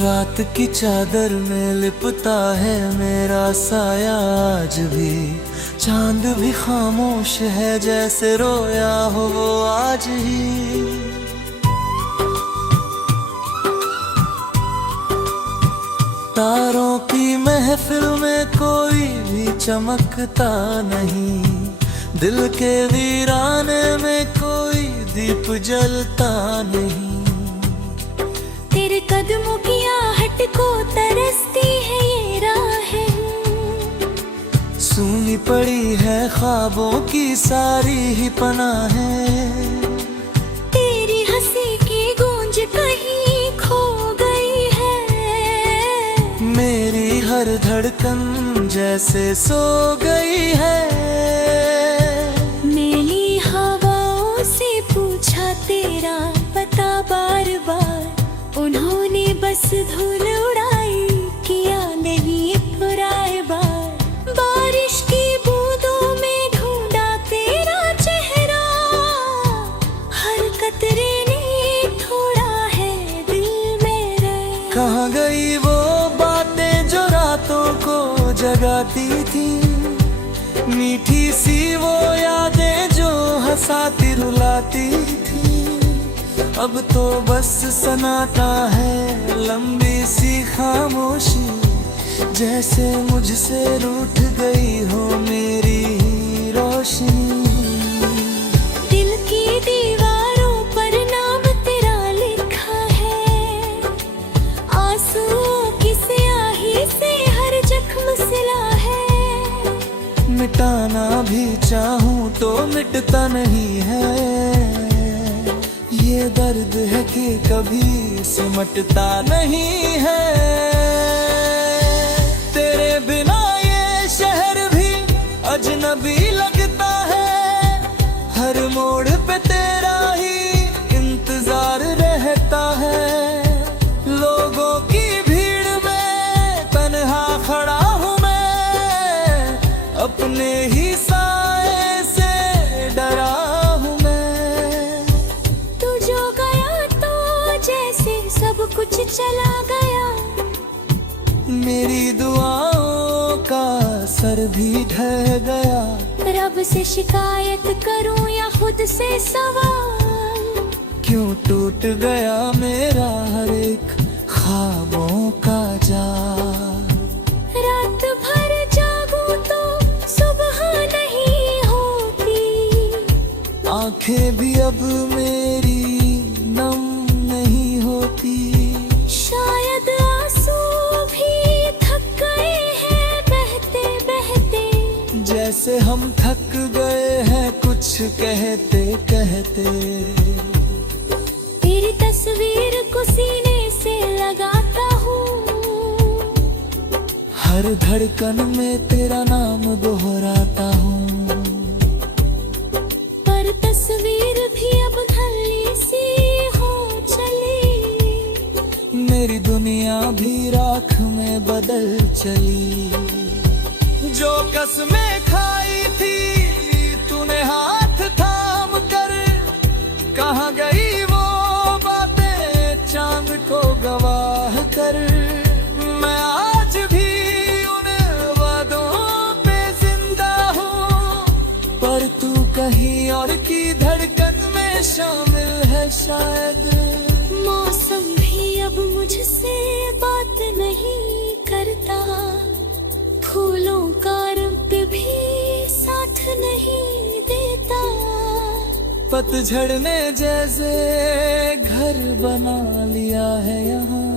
रात की चादर में लिपटा है मेरा साया आज भी, चांद भी खामोश है जैसे रोया हो वो आज ही। तारों की महफिल में कोई भी चमकता नहीं, दिल के वीराने में कोई दीप जलता नहीं। तेरे कदमों की आहट को तरसती है ये राहें, सूनी पड़ी है ख्वाबों की सारी ही पनाहें। तेरी हंसी की गूंज कहीं खो गई है, मेरी हर धड़कन जैसे सो गई है। मेली हवाओं से पूछा तेरा पता बार बार, उन्होंने बस धूल उड़ाई, किया नहीं फुराए बार। बारिश की बूंदों में ढूंढा तेरा चेहरा, हर कतरे ने थोड़ा है दिल मेरे। कहाँ गई वो बातें जो रातों को जगाती थी, मीठी सी वो यादें जो हंसाती रुलाती थी। अब तो बस सन्नाटा है लंबी सी खामोशी, जैसे मुझसे रूठ गई हो मेरी रोशनी। दिल की दीवारों पर नाम तेरा लिखा है, आंसुओं की स्याही से हर जख्म सिला है। मिटाना भी चाहूं तो मिटता नहीं है, ये दर्द है कि कभी सिमटता नहीं है। तेरे बिना ये शहर भी अजनबी लगता है, हर मोड़ पे तेरा ही इंतजार रहता है। लोगों की भीड़ में तन्हा खड़ा हूँ मैं, अपने ही साए से डरा हूँ मैं। तू जो गया तो जैसे सब कुछ चला गया, मेरी दुआओं का सर भी ढह गया। रब से शिकायत करूं या खुद से सवाल, क्यों टूट गया मेरा हर एक ख्वाबों का जाल। रात भर जागूं तो सुबह नहीं होती, आंखें भी अब मेरी नम नहीं होती। शायद आंसू भी थक गए हैं बहते बहते, जैसे हम थक गए हैं कुछ कहते कहते। तेरी तस्वीर को सीने से लगाता हूँ, हर धड़कन में तेरा नाम दोहराता हूँ। पर तस्वीर भी अब ढली सी हो चली, मेरी दुनिया भी राख में बदल चली। जो कसमें खाई थी तूने हाथ थाम कर, कहाँ गई वो बातें चांद को गवाह कर। मैं आज भी उन वादों पे जिंदा हूँ, पर तू कहीं और की धड़कन में शामिल है शायद। मौसम भी अब मुझसे बात नहीं करता, फूलों का रंग भी साथ नहीं देता। पतझड़ ने जैसे घर बना लिया है यहाँ,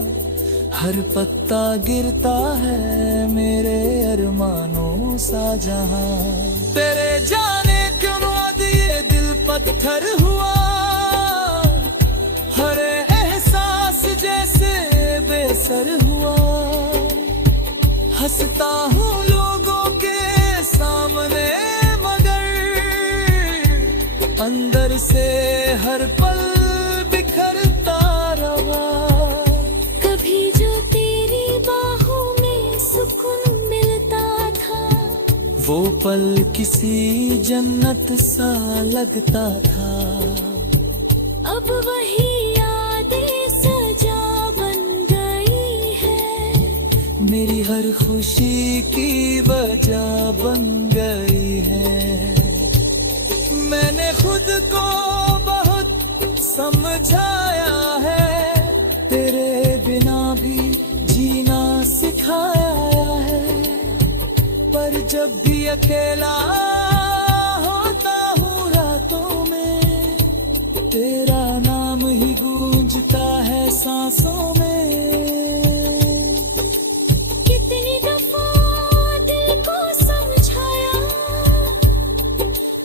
हर पत्ता गिरता है मेरे अरमानों सा जहाँ। तेरे जाने क्यों आज ये दिल पत्थर हुआ, हर एहसास जैसे बेसर हुआ। हंसता हूँ लोगों के सामने मगर अंदर से हर पल बिखरता रहा। कभी जो तेरी बाहों में सुकून मिलता था, वो पल किसी जन्नत सा लगता था। अब वही यादें सजा बन गई। मेरी हर खुशी की वजह बन गई है। मैंने खुद को बहुत समझाया है, तेरे बिना भी जीना सिखाया है। पर जब भी अकेला होता हूँ रातों में, तेरा नाम ही गूंजता है सांसों में। कितनी दफा दिल को समझाया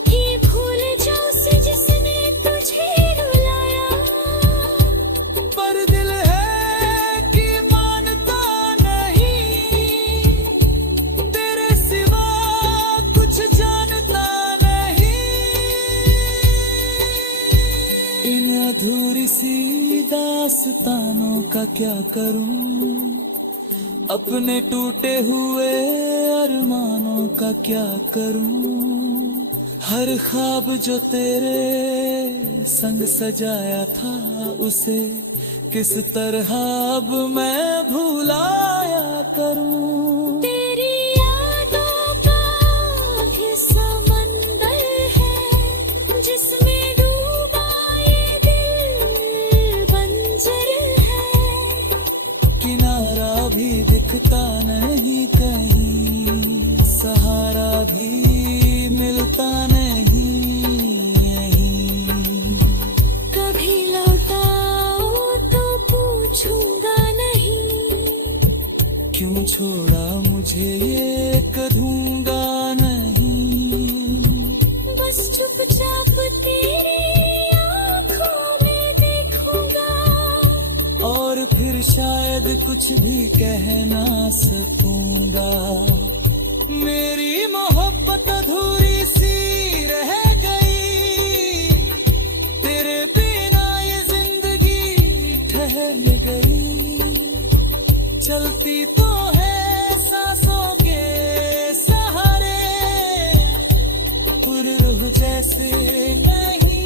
कि भूल जा उसे जिसने तुझे रुलाया, पर दिल है कि मानता नहीं, तेरे सिवा कुछ जानता नहीं। इन अधूरी सी दास्तानों का क्या करूं, अपने टूटे हुए अरमानों का क्या करूं। हर ख्वाब जो तेरे संग सजाया था, उसे किस तरह अब मैं भुलाया करूं। तेरी यादों का भी समंदर है, जिसमें डूबा ये दिल बंजर है। किनारा भी दिखता नहीं कहीं, सहारा भी मिलता नहीं यहीं। कभी लौटाओ तो पूछूंगा नहीं, क्यों छोड़ा मुझे ये करूंगा नहीं। बस चुपचाप तेरी आँखों में देखूंगा, और फिर शायद कुछ भी कह ना सकूंगा। मेरी मोहब्बत अधूरी सी रह गई, तेरे बिना ये जिंदगी ठहर गई। चलती तो है सांसों के सहारे, पर रूह जैसे नहीं।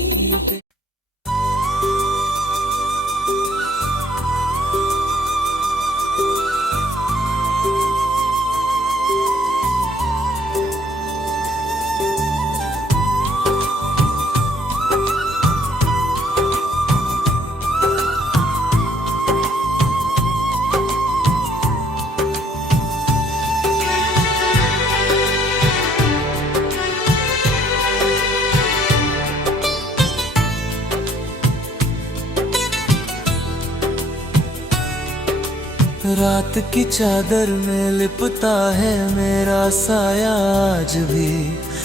रात की चादर में लिपता है मेरा साया आज भी,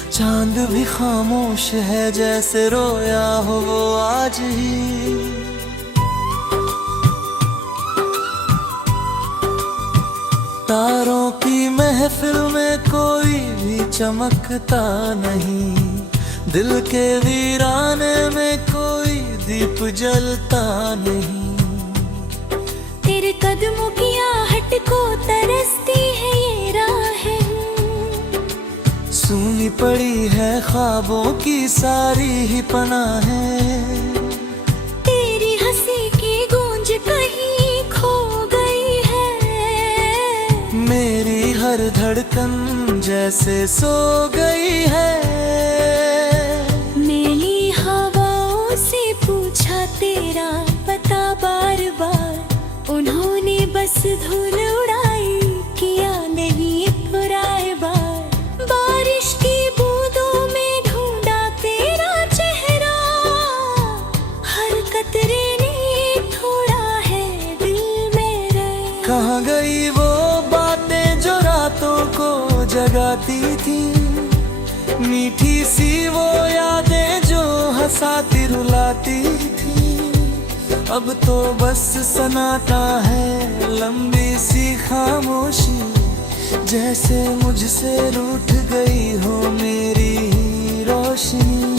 चांद भी खामोश है जैसे रोया हो वो आज ही। तारों की महफिल में कोई भी चमकता नहीं, दिल के वीराने में कोई दीप जलता नहीं। तेरे कदमों की आहट को तरसती है ये राहें, सूनी पड़ी है ख्वाबों की सारी ही पनाहें। तेरी हंसी की गूंज कहीं खो गई है, मेरी हर धड़कन जैसे सो गई है। मैली हवाओं से पूछा तेरा पता बार बार, उन्होंने बस धूल उड़ाई, किया नहीं पुराए बार। बारिश की बूंदों में ढूंढा तेरा चेहरा, हर कतरे ने थोड़ा है दिल मेरे। कहाँ गई वो बातें जो रातों को जगाती थी, मीठी सी वो यादें जो हंसाती रुलाती थी। अब तो बस सन्नाटा है, लंबी सी खामोशी, जैसे मुझसे रूठ गई हो मेरी रोशनी।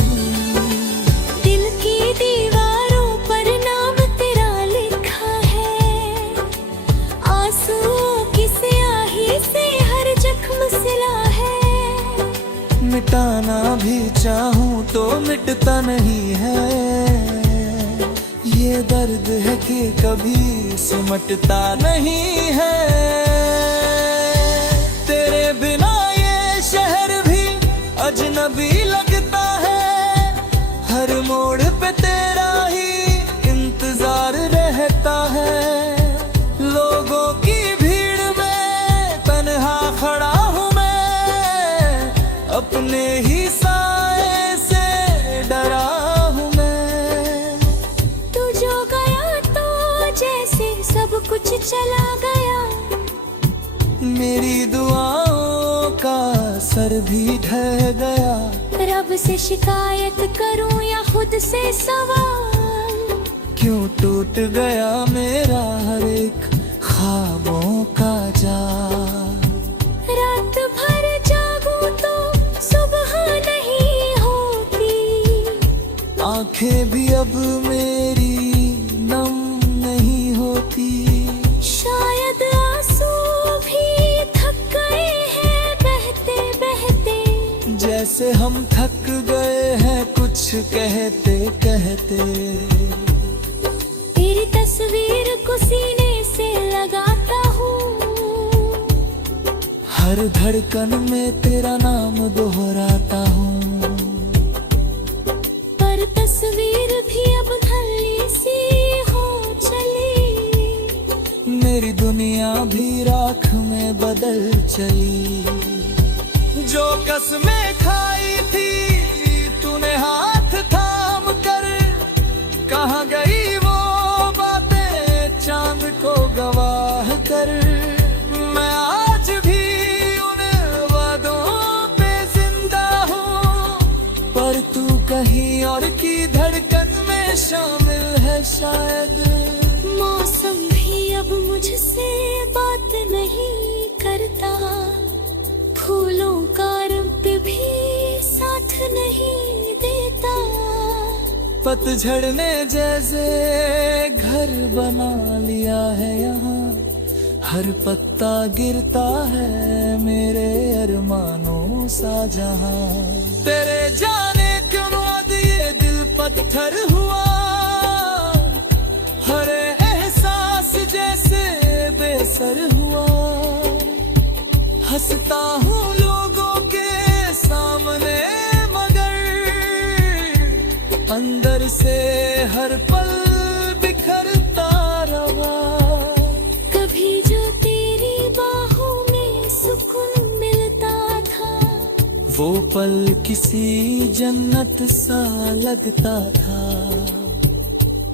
दिल की दीवारों पर नाम तेरा लिखा है, आंसुओं की स्याही से हर जख्म सिला है। मिटाना भी चाहूं तो मिटता नहीं है, ये दर्द है कि कभी सिमटता नहीं है। अजनबी लगता है, हर मोड़ पे तेरा ही इंतजार रहता है। लोगों की भीड़ में तन्हा खड़ा हूँ मैं, अपने ही साए से डरा हूँ मैं। तू जो गया तो जैसे सब कुछ चला गया, मेरी दुआओं का सर भी ढह गया। रब से शिकायत करूं या खुद से सवाल, क्यों टूट गया मेरा हर एक ख्वाबों का जाल। रात भर जागूं तो सुबह नहीं होती, आंखें भी अब मेरी नम नहीं होती। शायद आंसू भी थक गए हैं बहते बहते, जैसे हम थक गए हैं कुछ कहते कहते। तेरी तस्वीर को सीने से लगाता हूँ, हर धड़कन में तेरा नाम दोहराता हूँ। पर तस्वीर भी अब नल्ली सी हो चली, मेरी दुनिया भी राख में बदल चली। जो कसमें खाई थी तूने हाथ थाम कर, कहाँ गई वो बातें चांद को गवाह कर। मैं आज भी उन वादों पे जिंदा हूँ, पर तू कहीं और की धड़कन में शामिल है शायद। मौसम भी अब मुझसे बात नहीं करता, फूलों का रंग भी साथ नहीं देता। पतझड़ ने जैसे घर बना लिया है यहाँ, हर पत्ता गिरता है मेरे अरमानों सा जहाँ। तेरे जाने क्यों बाद ये दिल पत्थर हुआ, हर एहसास जैसे बेसर हुआ। हंसता हूँ लोगों के सामने मगर अंदर से हर पल बिखरता रहा। कभी जो तेरी बाहों में सुकून मिलता था, वो पल किसी जन्नत सा लगता था।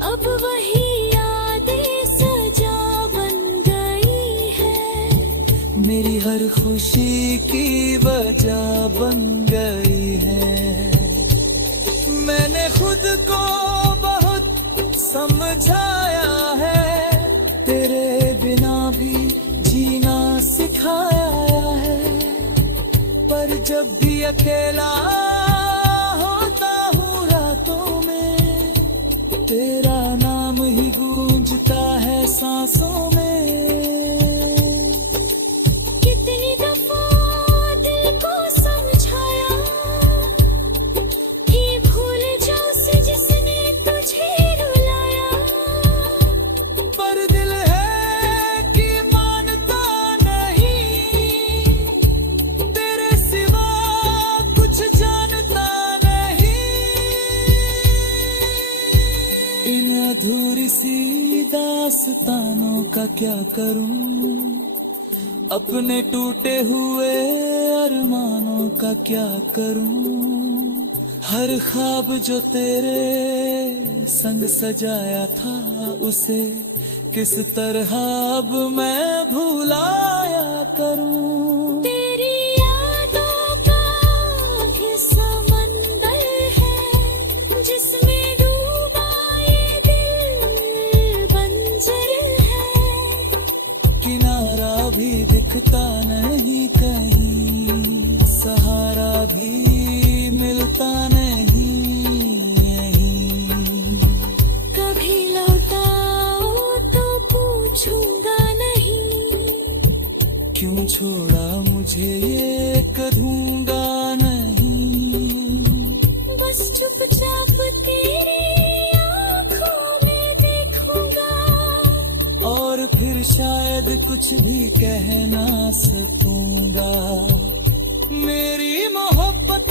अब वही यादें सजा बन गई है, मेरी हर खुशी की वजह बन गई है। मैंने खुद को बहुत समझाया है, तेरे बिना भी जीना सिखाया है। पर जब भी अकेला होता हूँ रातों में, तेरा नाम ही गूंजता है सांसों में। कितनी दफा दिल को समझाया कि भूल जा उसे जिसने तुझे रुलाया, पर दिल है कि मानता नहीं, तेरे सिवा कुछ जानता नहीं। इन अधूरी सी दास्तानों का क्या करूं, अपने टूटे हुए अरमानों का क्या करूं। हर ख्वाब जो तेरे संग सजाया था, उसे किस तरह अब मैं भुलाया करूं। तेरी यादों का भी समंदर है, जिसमें डूबा ये दिल बंजर है। किनारा भी दिखता नहीं कहीं, सहारा भी मिलता नहीं यहीं। कभी लौटाओ तो पूछूंगा नहीं, क्यों छोड़ा मुझे ये करूंगा नहीं। बस चुपचाप तेरी आंखों में देखूंगा, और फिर शायद कुछ भी कह ना सकूंगा। मेरी मोहब्बत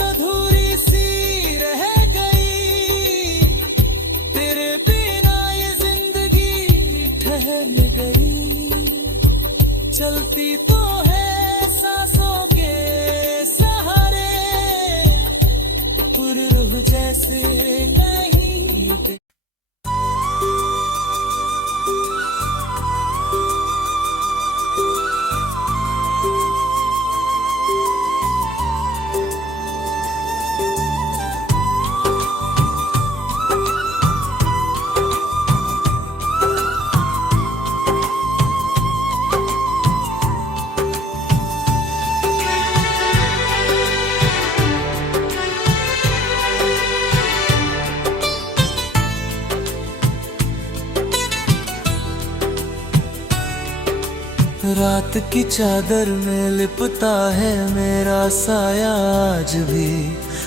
रात की चादर में लिपता है मेरा साया आज भी,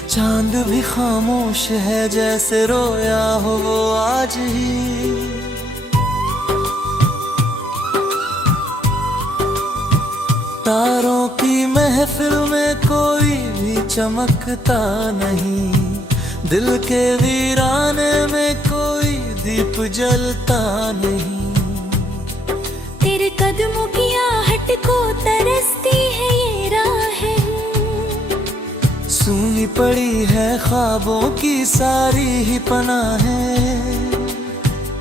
चांद भी खामोश है जैसे रोया हो वो आज ही। तारों की महफिल में कोई भी चमकता नहीं, दिल के वीराने में कोई दीप जलता नहीं। तेरे कदमों की आहट को तरसती है ये राहें, सूनी पड़ी है ख्वाबों की सारी ही पनाहें।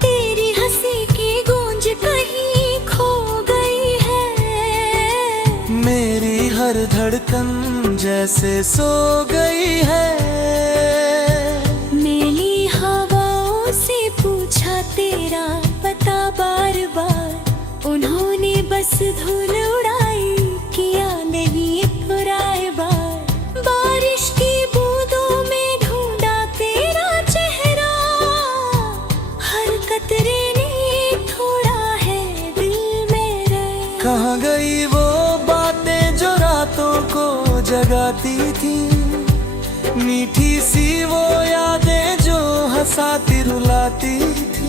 तेरी हंसी की गूंज कहीं खो गई है, मेरी हर धड़कन जैसे सो गई है। मेली हवाओं से पूछा तेरा पता बार बार, उन्होंने बस धूल उड़ाई, किया नहीं फुराए बार। बारिश की बूंदों में ढूंढा तेरा चेहरा, हर कतरे ने थोड़ा है दिल मेरे। कहाँ गई वो बातें जो रातों को जगाती थी, मीठी सी वो यादें जो हंसाती रुलाती थी।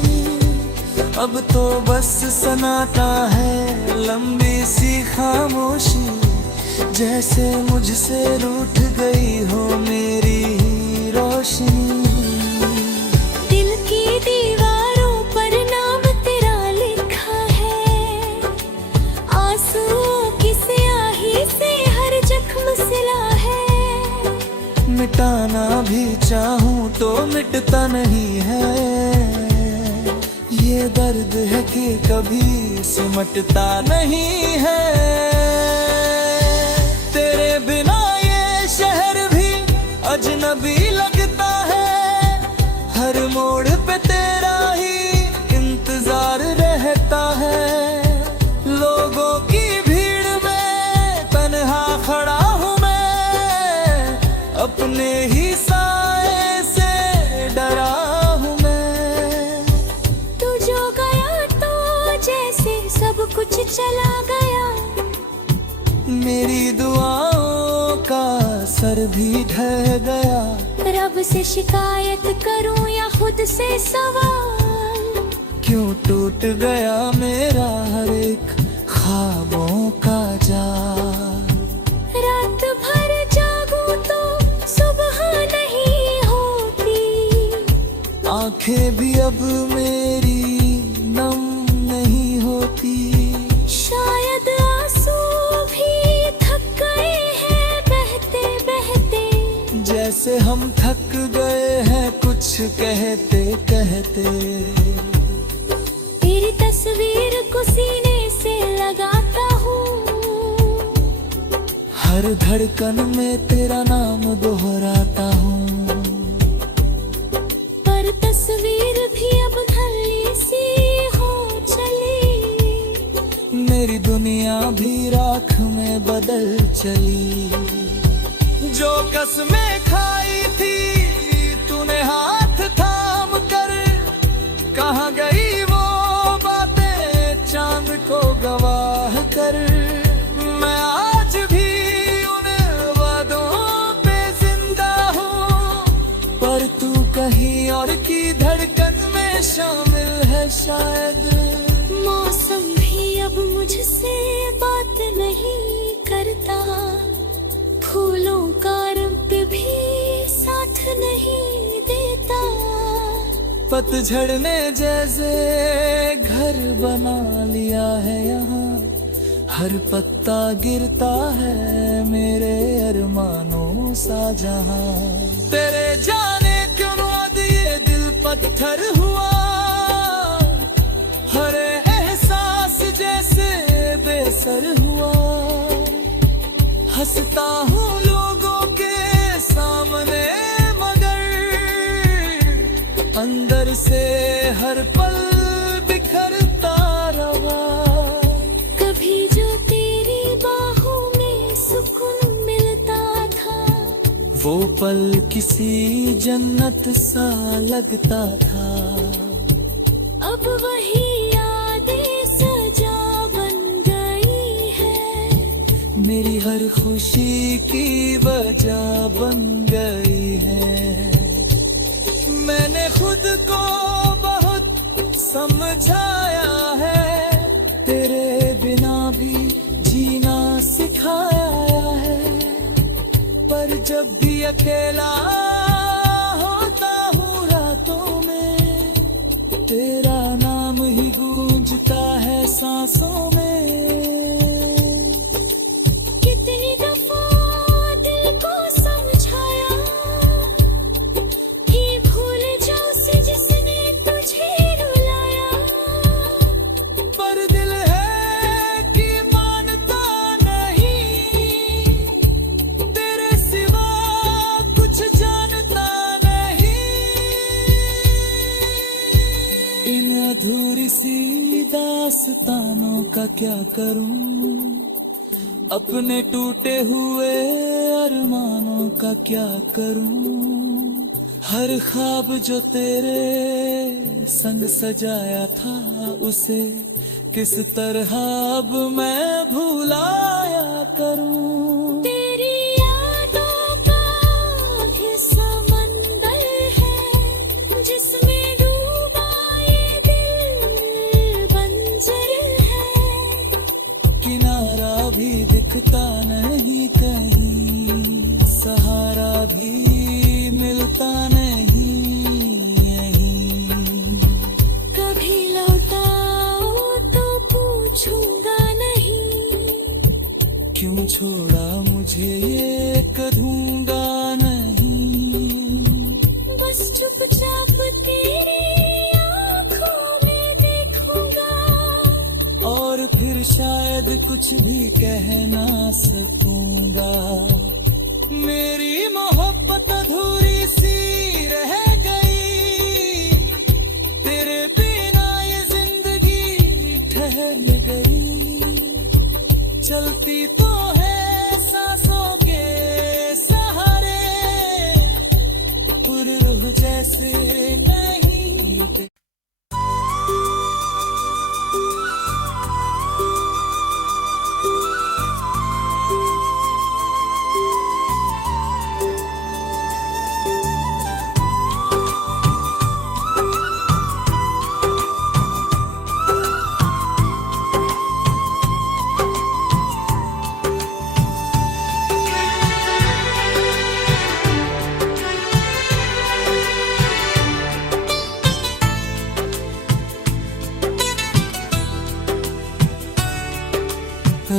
अब तो बस सन्नाटा है लंबी सी खामोशी, जैसे मुझसे रूठ गई हो मेरी रोशनी। दिल की दीवारों पर नाम तेरा लिखा है, आंसुओं की स्याही से हर जख्म सिला है। मिटाना भी चाहूं तो मिटता नहीं है, ये दर्द है कि कभी सिमटता नहीं है। तेरे बिना ये शहर भी अजनबी लगता है, हर मोड़ पे तेरा ही इंतजार रहता है। लोगों की भीड़ में तन्हा खड़ा हूँ मैं, अपने ही साए से डरा हूँ मैं। सब कुछ चला गया, मेरी दुआओं का सर भी ढह गया। रब से शिकायत करूं या खुद से सवाल, क्यों टूट गया मेरा हर एक ख्वाबों का जाल। रात भर जागूं तो सुबह नहीं होती, आंखें भी अब मेरी नम नहीं होती। शायद आंसू भी थक गए हैं बहते बहते, जैसे हम थक गए हैं कुछ कहते कहते। तेरी तस्वीर को सीने से लगाता हूँ, हर धड़कन में तेरा नाम दोहराता हूँ। पर तस्वीर भी अब ढली सी हो चली, मेरी दुनिया भी राख में बदल चली। जो कसमें खाई थी तूने हाथ थाम कर, कहाँ गई वो बातें चांद को गवाह कर। मैं आज भी उन वादों पे जिंदा हूँ, पर तू कहीं और की धड़कन में शामिल है शायद। मौसम भी अब मुझसे बात नहीं करता, फूलों का रंग भी साथ नहीं देता। पतझड़ ने जैसे घर बना लिया है यहाँ, हर पत्ता गिरता है मेरे अरमानों सा जहाँ। तेरे जाने के बाद ये दिल पत्थर हुआ, हर एहसास जैसे बेसर हुआ। हंसता हूँ लोगों के सामने मगर अंदर से हर पल बिखरता रहा। कभी जो तेरी बाहों में सुकून मिलता था, वो पल किसी जन्नत सा लगता था। अब वही यादें सजा बन गई मेरी हर खुशी की वजह बन गई है। मैंने खुद को बहुत समझाया है, तेरे बिना भी जीना सिखाया है। पर जब भी अकेला होता हूँ रातों में, तेरा नाम ही गूंजता है सांसों में। कितनी दफा दिल को समझाया कि भूल जा उसे जिसने तुझे रुलाया, पर दिल है कि मानता नहीं, तेरे सिवा कुछ जानता नहीं। इन अधूरी सी दास्तानों का क्या करूं, अपने टूटे हुए अरमानों का क्या करूं। हर ख्वाब जो तेरे संग सजाया था, उसे किस तरह अब मैं भुलाया करूं। तेरी यादों का ये समंदर है, जिसमें डूबा ये दिल बंजर है। किनारा भी दिखता नहीं कहीं, सहारा भी मिलता नहीं यहीं। कभी लौटाओ तो पूछूंगा नहीं, क्यों छोड़ा मुझे ये करूंगा नहीं। बस चुपचाप तेरी आंखों में देखूंगा, और फिर शायद कुछ भी कह ना सकूंगा। मेरी मोहब्बत अधूरी सी रह गई, तेरे बिना ये जिंदगी ठहर गई। चलती तो है सांसों के सहारे, पर रूह जैसे नहीं।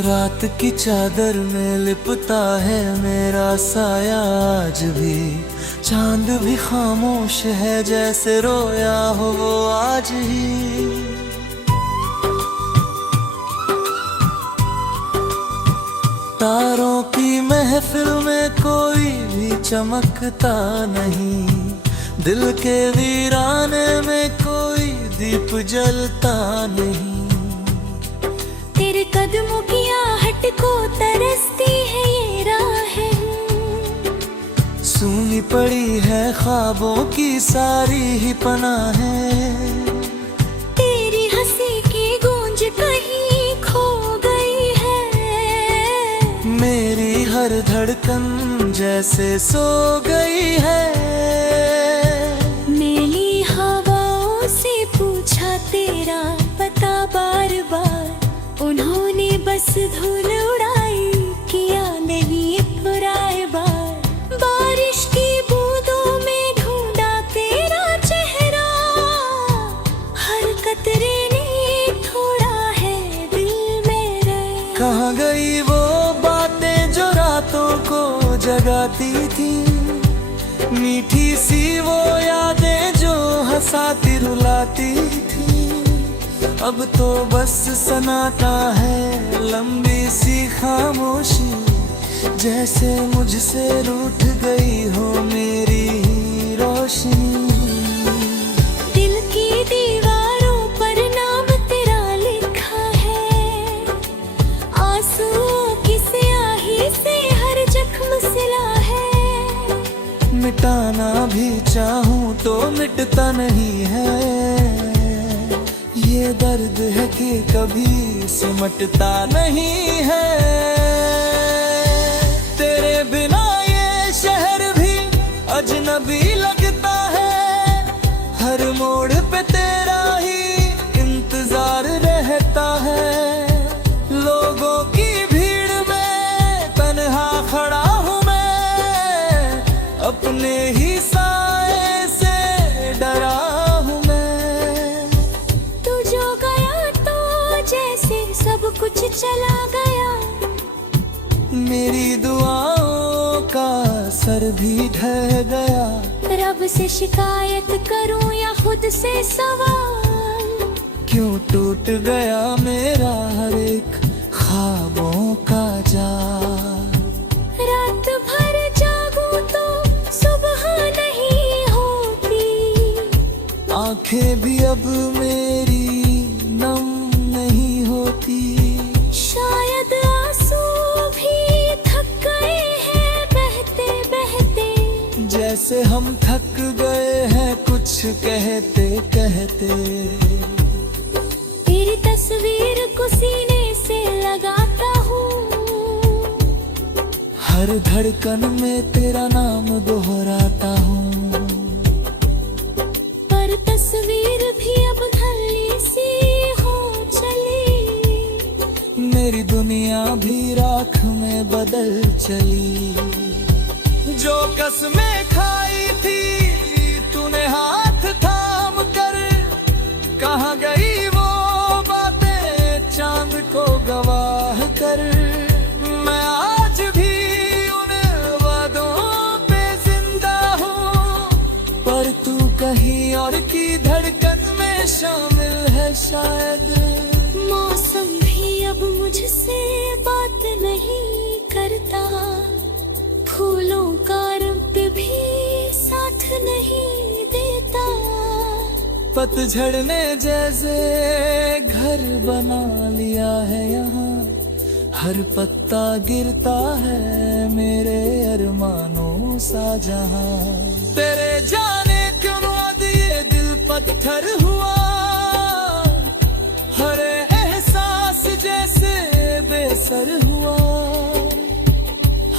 रात की चादर में लिपता है मेरा साया आज भी, चांद भी खामोश है जैसे रोया हो वो आज ही। तारों की महफिल में कोई भी चमकता नहीं, दिल के वीराने में कोई दीप जलता नहीं। तेरे कदमों की आहट को तरसती है ये राहें, सूनी पड़ी है ख्वाबों की सारी ही पनाहें। तेरी हंसी की गूंज कहीं खो गई है, मेरी हर धड़कन जैसे सो गई है। मेली हवाओं से पूछा तेरा पता बार बार, उन्होंने बस धूल उड़ाई, किया नहीं पुराए बार। बारिश की बूंदों में ढूंढा तेरा चेहरा, हर कतरे ने थोड़ा है दिल मेरे। कहाँ गई वो बातें जो रातों को जगाती थी, मीठी सी वो यादें जो हंसाती रुलाती थी। अब तो बस सन्नाटा है लंबी सी खामोशी, जैसे मुझसे रूठ गई हो मेरी रोशनी। दिल की दीवारों पर नाम तेरा लिखा है, आंसुओं की स्याही से हर जख्म सिला है। मिटाना भी चाहूं तो मिटता नहीं है, ये दर्द है कि कभी सिमटता नहीं है। अजनबी लगता है, हर मोड़ पे तेरा ही इंतजार रहता है। लोगों की भीड़ में तन्हा खड़ा हूँ मैं, अपने ही साए से डरा हूँ मैं। तू जो गया तो जैसे सब कुछ चला गया, मेरी दुआओं का सर भी ढह गया। रब से शिकायत करूं या खुद से सवाल, क्यों टूट गया मेरा हर एक ख्वाबों का जाल। रात भर जागूं तो सुबह नहीं होती, आंखें भी अब मेरी नम नहीं होती। शायद आंसू भी थक गए हैं बहते बहते, जैसे हम थक गए हैं कुछ कहते कहते। तेरी तस्वीर को सीने से लगाता हूँ, हर धड़कन में तेरा नाम दोहराता हूँ। पर तस्वीर भी अब ढली सी हो चली, मेरी दुनिया भी राख में बदल चली। जो कसमें खाई थी तूने हाथ थाम कर, कहाँ गई वो बातें चांद को गवाह कर। मैं आज भी उन वादों पे जिंदा हूँ, पर तू कहीं और की धड़कन में शामिल है शायद। मौसम भी अब मुझसे बात नहीं करता, फूलों का रंग भी साथ नहीं देता। पतझड़ ने जैसे घर बना लिया है यहाँ, हर पत्ता गिरता है मेरे अरमानों सा जहाँ। तेरे जाने क्यों आज ये दिल पत्थर हुआ, हर एहसास जैसे बेसर हुआ।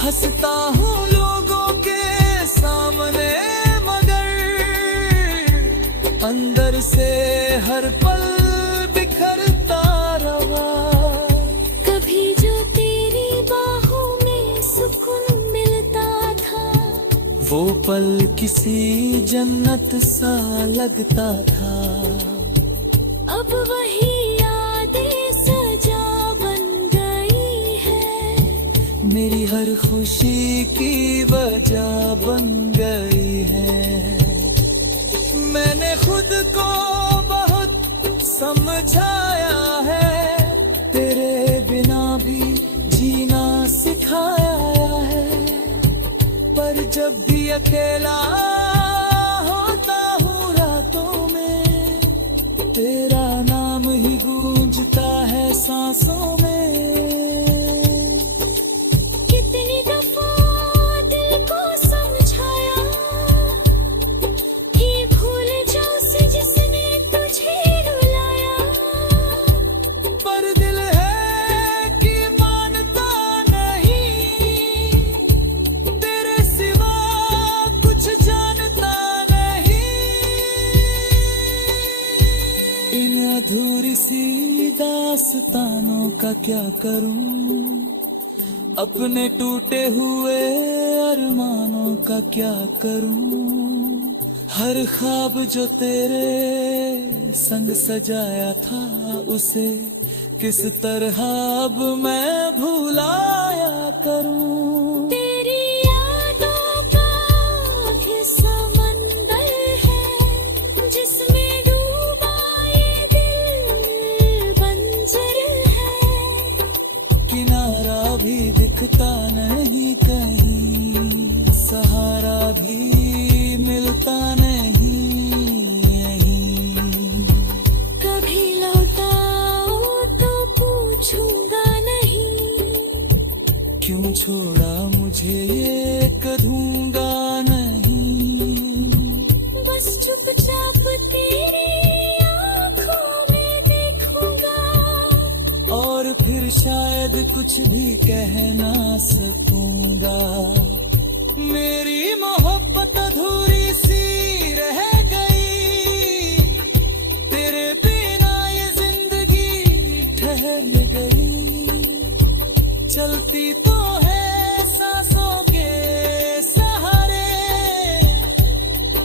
हंसता हूँ लोगों के सामने मगर अंदर से हर पल बिखरता रहा। कभी जो तेरी बाहों में सुकून मिलता था, वो पल किसी जन्नत सा लगता था। अब वही यादें सजा बन गई है, मेरी हर खुशी की वजह बन गई है। मैंने खुद को बहुत समझाया है, तेरे बिना भी जीना सिखाया है। पर जब भी अकेला होता हूँ रातों में, तेरा नाम ही गूंजता है सांसों में। कितनी दफा दिल को समझाया कि भूल जा उसे जिसने तुझे रुलाया, पर दिल है कि मानता नहीं, तेरे सिवा कुछ जानता नहीं। इन अधूरी सी दास्तानों का क्या करूं, अपने टूटे हुए अरमानों का क्या करूं। हर ख्वाब जो तेरे संग सजाया था, उसे किस तरह अब मैं भुलाया करूं। तेरी यादों का भी समंदर है, जिसमें डूबा ये दिल बंजर है। किनारा भी दिखता नहीं कहीं, सहारा भी मिलता नहीं यहीं। कभी लौटाओ तो पूछूंगा नहीं, क्यों छोड़ा मुझे ये करूंगा नहीं। बस चुपचाप तेरी आंखों में देखूंगा, और फिर शायद कुछ भी कह ना सकूंगा। मेरी मोहब्बत अधूरी सी रह गई, तेरे बिना ये जिंदगी ठहर गई। चलती तो है सांसों के सहारे,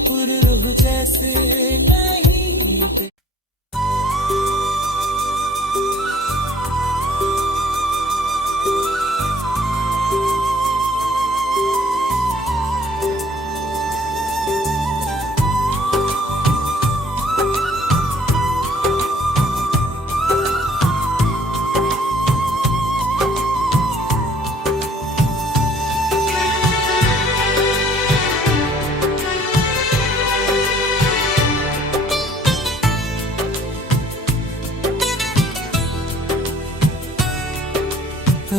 पर रूह जैसे नहीं।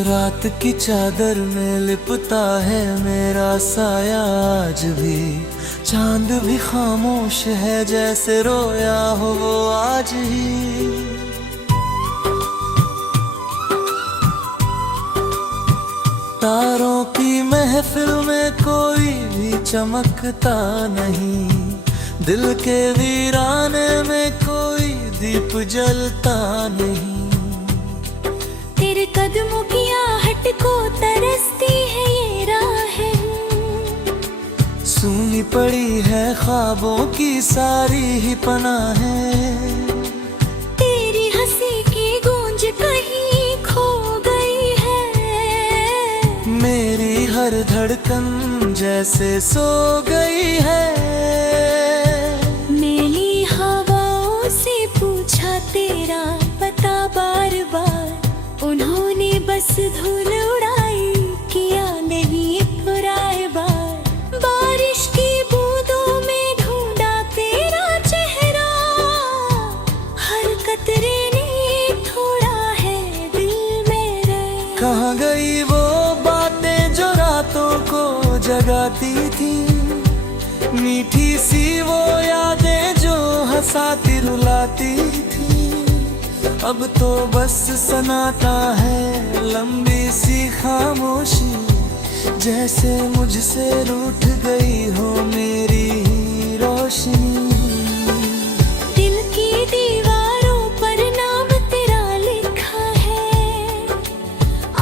रात की चादर में लिपता है मेरा साया आज भी, चांद भी खामोश है जैसे रोया हो वो आज ही। तारों की महफिल में कोई भी चमकता नहीं, दिल के वीराने में कोई दीप जलता नहीं। तेरे कदमों की आहट को तरसती है ये राहें, सूनी पड़ी है ख्वाबों की सारी ही पनाहें। तेरी हंसी की गूंज कहीं खो गई है, मेरी हर धड़कन जैसे सो गई है। मेली हवाओं से पूछा तेरा पता बार बार, उन्होंने बस धूल उड़ाई, किया नहीं फुराए बार। बारिश की बूंदों में ढूंढा तेरा चेहरा, हर कतरे ने थोड़ा है दिल मेरे। कहाँ गई वो बातें जो रातों को जगाती थी, मीठी सी वो यादें जो हंसाती रुलाती थी। अब तो बस सनाटा है लंबी सी खामोशी, जैसे मुझसे रूठ गई हो मेरी ही रोशनी। दिल की दीवारों पर नाम तेरा लिखा है,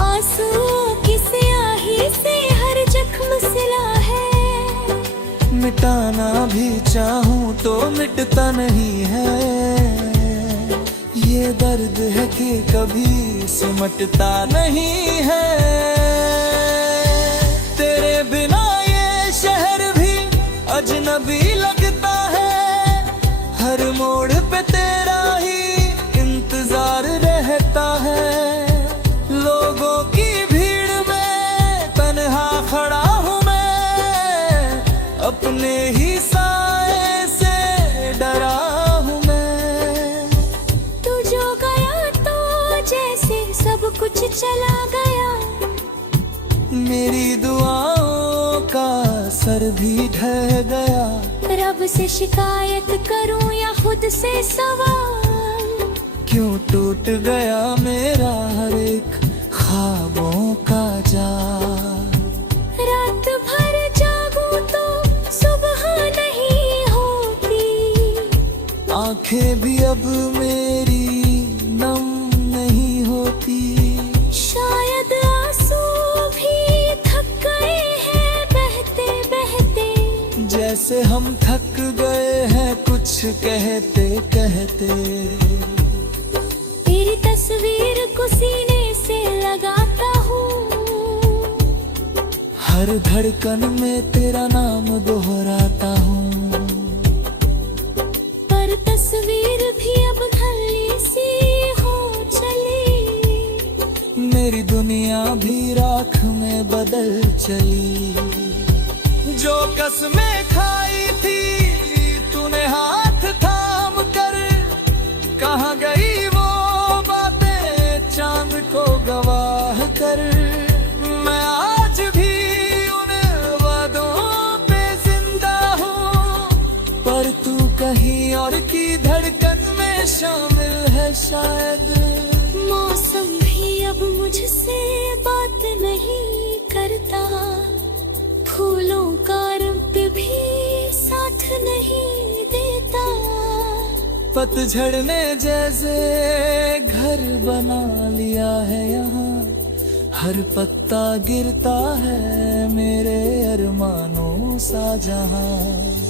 आंसुओं की स्याही से हर जख्म सिला है। मिटाना भी चाहूं तो मिटता नहीं है, ये दर्द है कि कभी सिमटता नहीं है। तेरे बिना ये शहर भी अजनबी लगता है, हर मोड़ पे तेरा ही इंतजार रहता है। लोगों की भीड़ में तन्हा खड़ा हूँ मैं, अपने ही साए से डरा हूँ मैं। तू जो गया तो जैसे सब कुछ चला गया, मेरी दुआओं का सर भी ढह गया। रब से शिकायत करूं या खुद से सवाल, क्यों टूट गया मेरा हर एक ख्वाबों का जाल। रात भर जागूं तो सुबह नहीं होती, आंखें भी अब मेरी नम नहीं होती। शायद आंसू भी थक गए हैं बहते बहते, जैसे हम थक गए हैं कुछ कहते कहते। तेरी तस्वीर को सीने से लगाता हूँ, हर धड़कन में तेरा नाम दोहराता हूँ। पर तस्वीर भी अब धली सी हो चली, मेरी दुनिया भी राख में बदल चली। जो कसमें खाई थी तूने हाथ थाम कर, कहाँ गई वो बातें चांद को गवाह कर। मैं आज भी उन वादों पे जिंदा हूँ, पर तू कहीं और की धड़कन में शामिल है शायद। मौसम भी अब मुझसे बात नहीं करता, फूलों का रंग भी साथ नहीं देता। पतझड़ ने जैसे घर बना लिया है यहाँ, हर पत्ता गिरता है मेरे अरमानों सा जहां।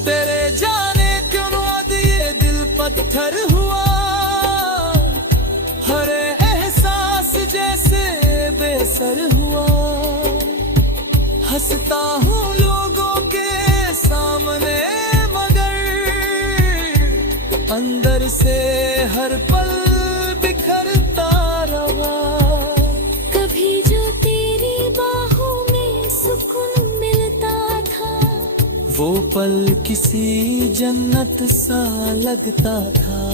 तेरे जाने क्यों आज ये दिल पत्थर हुआ, हर एहसास जैसे बेसर हुआ। हंसता हूँ लोगों के सामने मगर अंदर से हर पल बिखरता रहा। कभी जो तेरी बाहों में सुकून मिलता था, वो पल किसी जन्नत सा लगता था।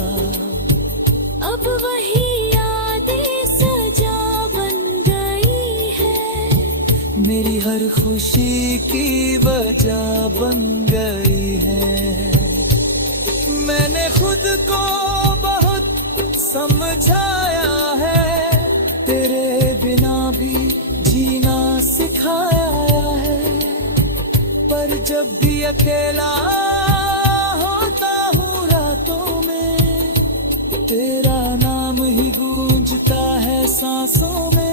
अब वही यादें सजा बन गई है, मेरी हर खुशी की वजह बन गई है। मैंने खुद को बहुत समझाया है, तेरे बिना भी जीना सिखाया है। पर जब भी अकेला होता हूँ रातों में, तेरा नाम ही गूंजता है सांसों में।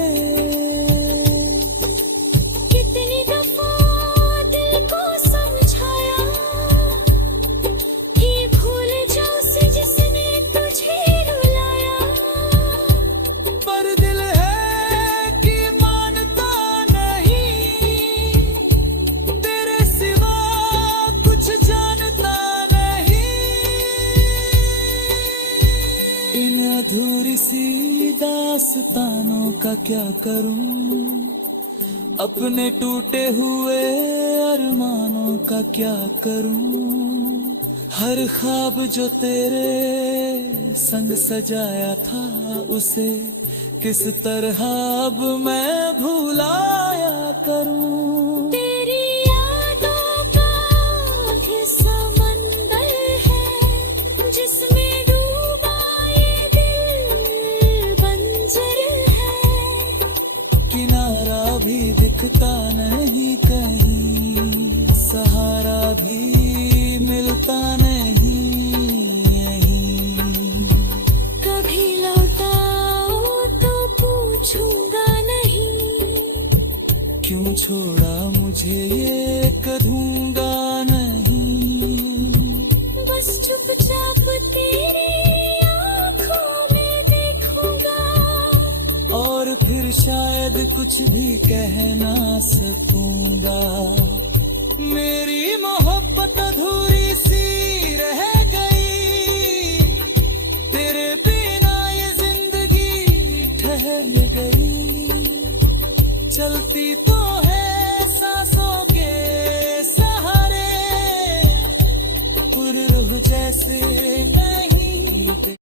कितनी दफा दिल को समझाया कि भूल जा उसे जिसने तुझे रुलाया। पर दिल है कि मानता नहीं, तेरे सिवा कुछ जानता नहीं। इन अधूरी सी दास्तानों का क्या करूं, अपने टूटे हुए अरमानों का क्या करूं। हर ख्वाब जो तेरे संग सजाया था, उसे किस तरह अब मैं भुलाया करूं। तेरी यादों का भी समंदर है, जिसमें डूबा ये दिल बंजर है। किनारा भी दिखता नहीं कहीं, सहारा भी मिलता नहीं यहीं। कभी लौटाओ तो पूछूंगा नहीं, क्यों छोड़ा मुझे ये करूंगा नहीं। बस चुपचाप तेरी आँखों में देखूंगा, और फिर शायद कुछ भी कह ना सकूंगा। मेरी मोहब्बत अधूरी सी रह गई, तेरे बिना ये जिंदगी ठहर गई।